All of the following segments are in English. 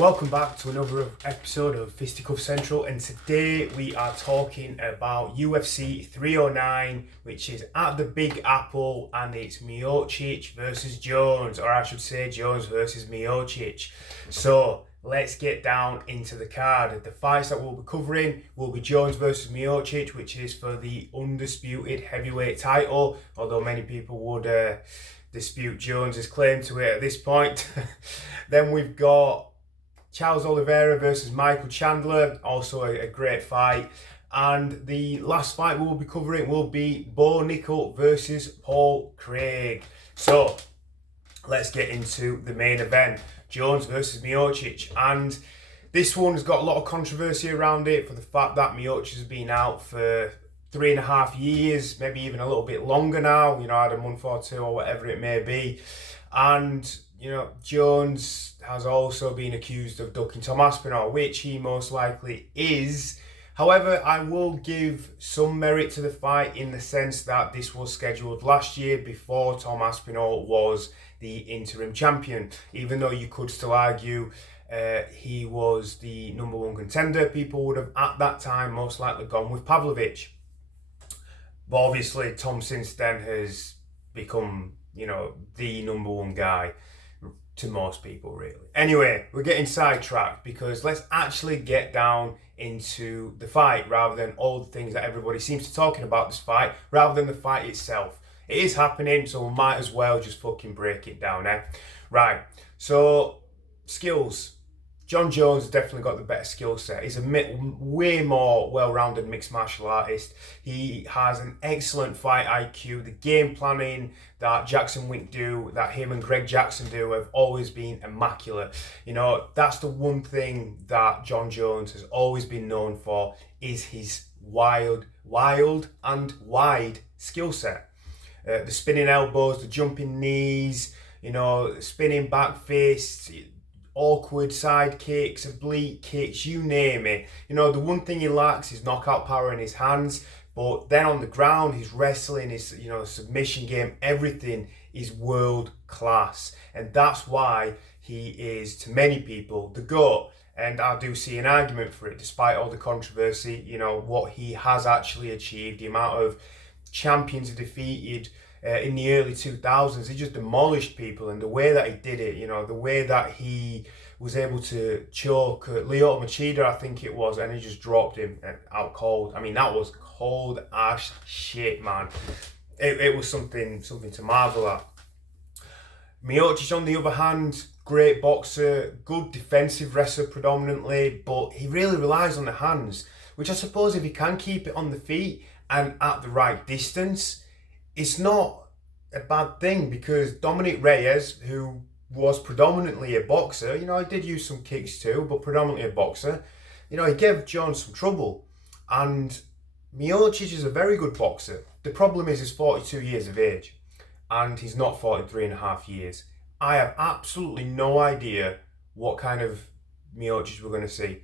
Welcome back to another episode of Fisticuff Central, and today we are talking about UFC 309, which is at the Big Apple, and it's Miocic versus Jones, or I should say Jones versus Miocic. So let's get down into the card. The fights that we'll be covering will be Jones versus Miocic, which is for the undisputed heavyweight title, although many people would dispute Jones's claim to it at this point. Then we've got Charles Oliveira versus Michael Chandler, also a great fight. And the last fight we'll be covering will be Bo Nickel versus Paul Craig. So let's get into the main event, Jones versus Miocic. And this one has got a lot of controversy around it for the fact that Miocic has been out for 3.5 years, maybe even a little bit longer now, had a month or two or whatever it may be. And Jones has also been accused of ducking Tom Aspinall, which he most likely is. However, I will give some merit to the fight in the sense that this was scheduled last year before Tom Aspinall was the interim champion, even though you could still argue he was the number one contender. People would have at that time most likely gone with Pavlovich. But obviously Tom since then has become, the number one guy to most people, really. Anyway, we're getting sidetracked because let's actually get down into the fight rather than all the things that everybody seems to be talking about this fight, rather than the fight itself. It is happening, so we might as well just fucking break it down, eh? Right, so skills. Jon Jones has definitely got the better skill set. He's a way more well-rounded mixed martial artist. He has an excellent fight IQ. The game planning that Jackson Wink do, that him and Greg Jackson do, have always been immaculate. That's the one thing that Jon Jones has always been known for, is his wild and wide skill set. The spinning elbows, the jumping knees, spinning back fists, awkward side kicks, oblique kicks, you name it. The one thing he lacks is knockout power in his hands, but then on the ground, his wrestling, his submission game, everything is world class, and that's why he is, to many people, the GOAT. And I do see an argument for it, despite all the controversy. What he has actually achieved, the amount of champions he defeated in the early 2000s, he just demolished people, and the way that he did it, the way that he was able to choke Lyoto Machida, I think it was, and he just dropped him out cold. I mean, that was cold ass shit, man. It was something to marvel at. Miocic, on the other hand, great boxer, good defensive wrestler predominantly, but he really relies on the hands, which I suppose if he can keep it on the feet and at the right distance, it's not a bad thing, because Dominic Reyes, who was predominantly a boxer, he did use some kicks too, but predominantly a boxer, he gave Jones some trouble. And Miocic is a very good boxer. The problem is he's 42 years of age, and he's not 43.5 years. I have absolutely no idea what kind of Miocic we're going to see.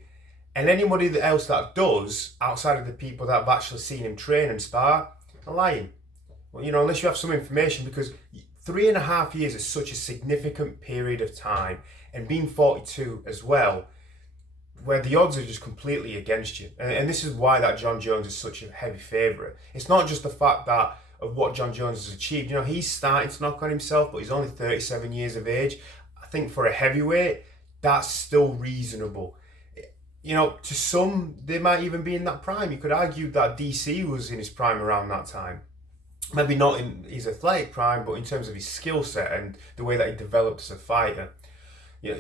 And anybody else that does, outside of the people that have actually seen him train and spar, are lying. Well, unless you have some information, because 3.5 years is such a significant period of time, and being 42 as well, where the odds are just completely against you. And this is why that Jon Jones is such a heavy favourite. It's not just the fact that of what Jon Jones has achieved. He's starting to knock on himself, but he's only 37 years of age. I think for a heavyweight, that's still reasonable. To some, they might even be in that prime. You could argue that DC was in his prime around that time. Maybe not in his athletic prime, but in terms of his skill set and the way that he developed as a fighter.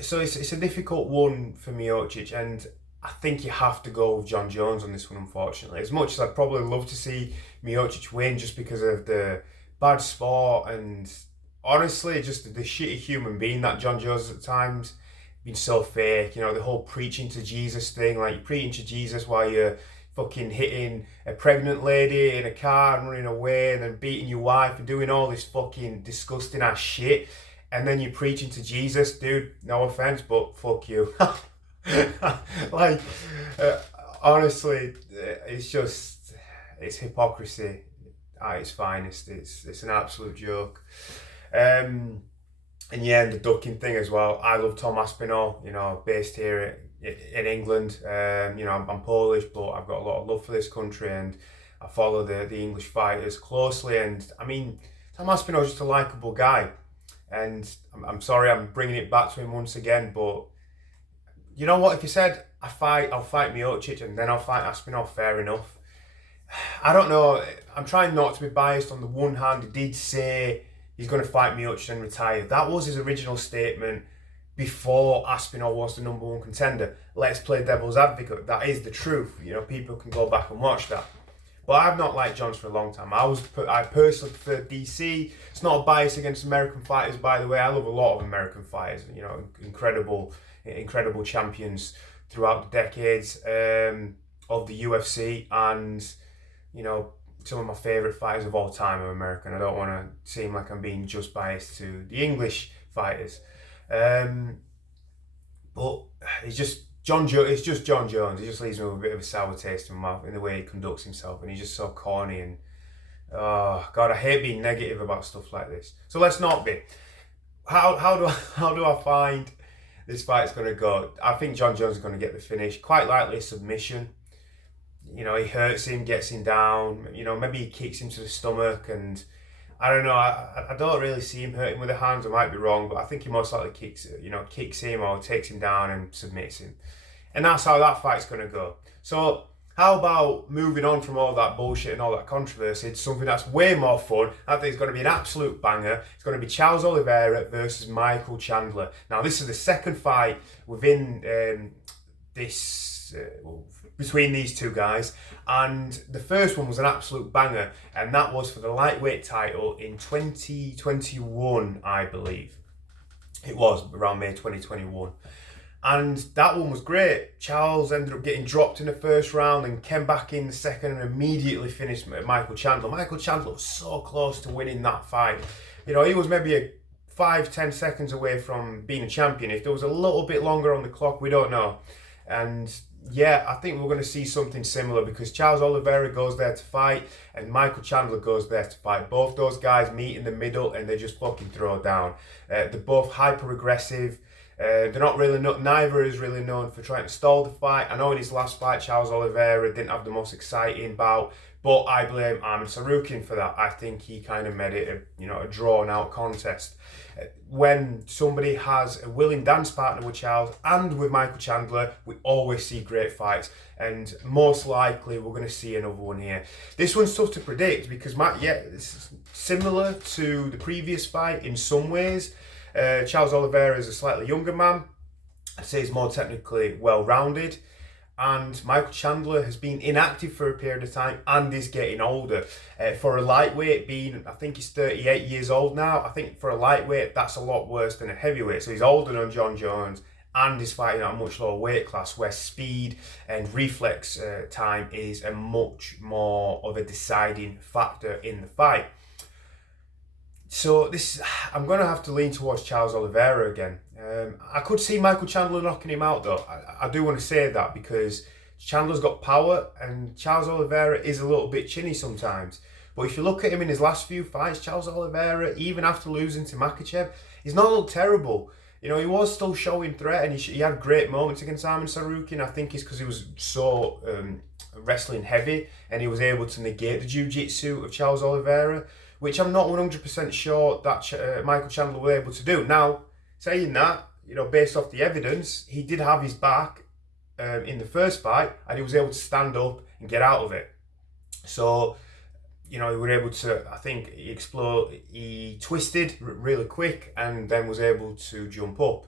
So it's a difficult one for Miocic, and I think you have to go with Jon Jones on this one, unfortunately. As much as I'd probably love to see Miocic win, just because of the bad sport and honestly just the shitty human being that Jon Jones at times, been so fake. The whole preaching to Jesus thing, like you're preaching to Jesus while you're fucking hitting a pregnant lady in a car and running away, and then beating your wife and doing all this fucking disgusting ass shit, and then you're preaching to Jesus. Dude, no offense, but fuck you. Honestly, it's hypocrisy at its finest. It's an absolute joke. And yeah, and the ducking thing as well. I love Tom Aspinall, based here in England. I'm Polish, but I've got a lot of love for this country, and I follow the English fighters closely. And I mean, Tom Aspinall's just a likable guy. And I'm sorry I'm bringing it back to him once again, but you know what? If he said, I'll fight Miocic and then I'll fight Aspinall, fair enough. I don't know. I'm trying not to be biased. On the one hand, he did say he's going to fight Miocic and retire. That was his original statement before Aspinall was the #1 contender. Let's play devil's advocate. That is the truth. People can go back and watch that. But I've not liked Johns for a long time. I personally prefer DC. It's not a bias against American fighters, by the way. I love a lot of American fighters. Incredible champions throughout the decades of the UFC, and some of my favourite fighters of all time are American. I don't want to seem like I'm being just biased to the English fighters, but it's just It's just John Jones. He just leaves me with a bit of a sour taste in my mouth in the way he conducts himself, and he's just so corny. And oh God, I hate being negative about stuff like this. So let's not be. How do I find this fight's going to go? I think John Jones is going to get the finish. Quite likely a submission. He hurts him, gets him down. Maybe he kicks him to the stomach, and I don't know. I don't really see him hurting with the hands. I might be wrong, but I think he most likely kicks him or takes him down and submits him. And that's how that fight's going to go. So how about moving on from all that bullshit and all that controversy to something that's way more fun? I think it's going to be an absolute banger. It's going to be Charles Oliveira versus Michael Chandler. Now, this is the second fight within between these two guys, and the first one was an absolute banger, and that was for the lightweight title in 2021, I believe. It was around May 2021. And that one was great. Charles ended up getting dropped in the first round and came back in the second and immediately finished Michael Chandler. Michael Chandler was so close to winning that fight. He was maybe 5-10 seconds away from being a champion. If there was a little bit longer on the clock, we don't know. And yeah, I think we're going to see something similar, because Charles Oliveira goes there to fight and Michael Chandler goes there to fight. Both those guys meet in the middle and they just fucking throw down. They're both hyper aggressive. Neither is really known for trying to stall the fight. I know in his last fight, Charles Oliveira didn't have the most exciting bout, but I blame Arman Tsarukyan for that. I think he kind of made it a drawn out contest. When somebody has a willing dance partner with Charles and with Michael Chandler, we always see great fights, and most likely we're going to see another one here. This one's tough to predict because it's similar to the previous fight in some ways. Charles Oliveira is a slightly younger man. I'd say he's more technically well-rounded. And Michael Chandler has been inactive for a period of time and is getting older. For a lightweight, I think he's 38 years old now. I think for a lightweight, that's a lot worse than a heavyweight. So he's older than John Jones and is fighting at a much lower weight class where speed and reflex time is a much more of a deciding factor in the fight. So I'm going to have to lean towards Charles Oliveira again. I could see Michael Chandler knocking him out though. I do want to say that because Chandler's got power and Charles Oliveira is a little bit chinny sometimes. But if you look at him in his last few fights, Charles Oliveira, even after losing to Makhachev, he's not looked terrible. He was still showing threat, and he had great moments against Arman Tsarukyan. I think it's because he was so wrestling heavy and he was able to negate the jiu-jitsu of Charles Oliveira, which I'm not 100% sure that Michael Chandler was able to do. Now, saying that, based off the evidence, he did have his back in the first fight, and he was able to stand up and get out of it. So, he was able to, I think, he twisted really quick and then was able to jump up.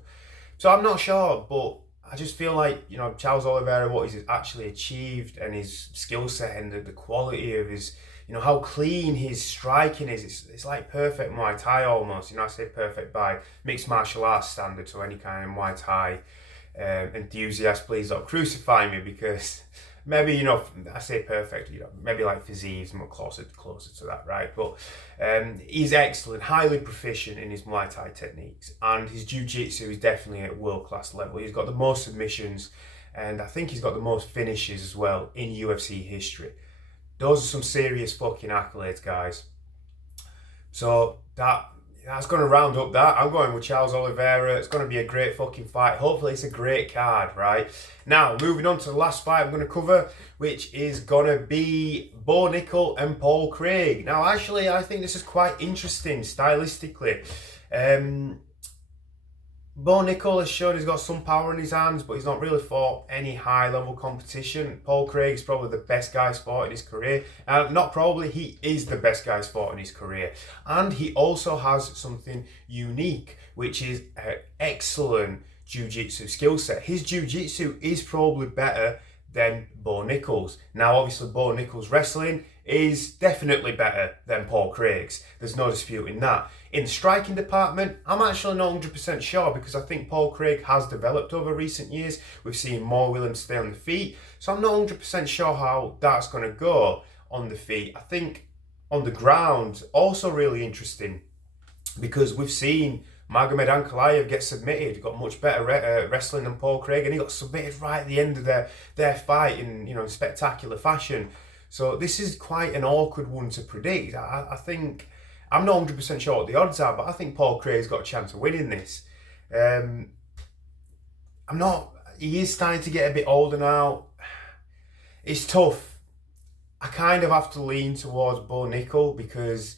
So I'm not sure, but I just feel like, Charles Oliveira, what he's actually achieved and his skill set and the quality of his, how clean his striking is. It's like perfect Muay Thai almost. I say perfect by mixed martial arts standards, so any kind of Muay Thai enthusiast, please don't crucify me, because maybe, I say perfect, maybe like Fiziev, more closer to that, right? But he's excellent, highly proficient in his Muay Thai techniques, and his jiu-jitsu is definitely at world-class level. He's got the most submissions, and I think he's got the most finishes as well in UFC history. Those are some serious fucking accolades, guys. So that that's going to round up that. I'm going with Charles Oliveira. It's going to be a great fucking fight. Hopefully it's a great card, right? Now, moving on to the last fight I'm going to cover, which is going to be Bo Nickel and Paul Craig. Now, actually, I think this is quite interesting stylistically. Bo Nickel has shown he's got some power in his hands, but he's not really fought any high-level competition. Paul Craig is probably the best guy he's fought in his career. Not probably, he is the best guy he's fought in his career. And he also has something unique, which is an excellent jiu-jitsu skill set. His jiu-jitsu is probably better than Bo Nickel's. Now, obviously, Bo Nickel's wrestling is definitely better than Paul Craig's. There's no disputing that. In the striking department, I'm actually not 100% sure because I think Paul Craig has developed over recent years. We've seen more willing to stay on the feet. So I'm not 100% sure how that's going to go on the feet. I think on the ground, also really interesting because we've seen Magomed Ankalaev get submitted, got much better wrestling than Paul Craig, and he got submitted right at the end of their fight in spectacular fashion. So this is quite an awkward one to predict. I think, I'm not 100% sure what the odds are, but I think Paul Craig's got a chance of winning this. He is starting to get a bit older now. It's tough. I kind of have to lean towards Bo Nickel because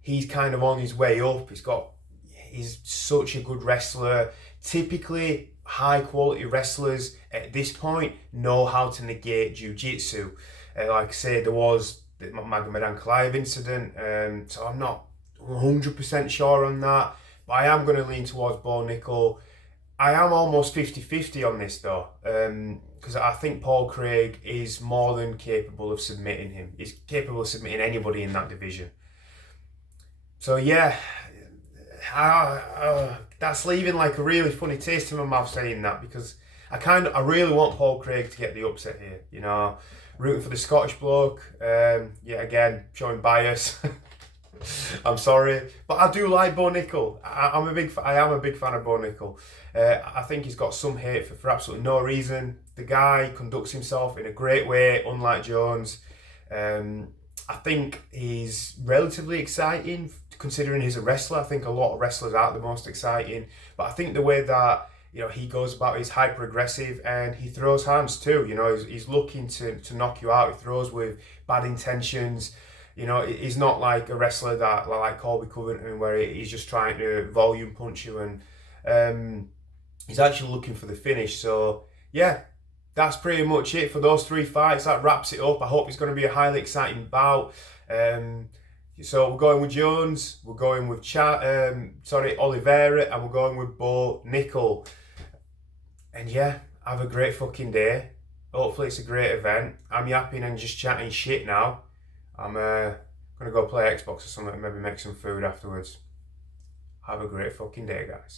he's kind of on his way up. He's such a good wrestler. Typically, high quality wrestlers at this point know how to negate jiu-jitsu. Like I say, there was the Magomed Ankalaev incident, so I'm not 100% sure on that, but I am going to lean towards Bo Nickel. I am almost 50-50 on this though, because I think Paul Craig is more than capable of submitting him. He's capable of submitting anybody in that division. So yeah, that's leaving like a really funny taste in my mouth saying that because I really want Paul Craig to get the upset here, you know. Rooting for the Scottish bloke, yet again, showing bias. I'm sorry, but I do like Bo Nickel. I am a big fan of Bo Nickel. I think he's got some hate for absolutely no reason. The guy conducts himself in a great way, unlike Jones. I think he's relatively exciting considering he's a wrestler. I think a lot of wrestlers aren't the most exciting, but I think the way that he goes about, he's hyper aggressive and he throws hands too. He's looking to knock you out. He throws with bad intentions. He's not like a wrestler that like Colby Covington where he's just trying to volume punch you, and he's actually looking for the finish. So yeah, that's pretty much it for those three fights. That wraps it up. I hope it's going to be a highly exciting bout. So we're going with Jones, we're going with Oliveira, and we're going with Bo Nickel. And yeah, have a great fucking day. Hopefully it's a great event. I'm yapping and just chatting shit now. I'm gonna go play Xbox or something and maybe make some food afterwards. Have a great fucking day, guys.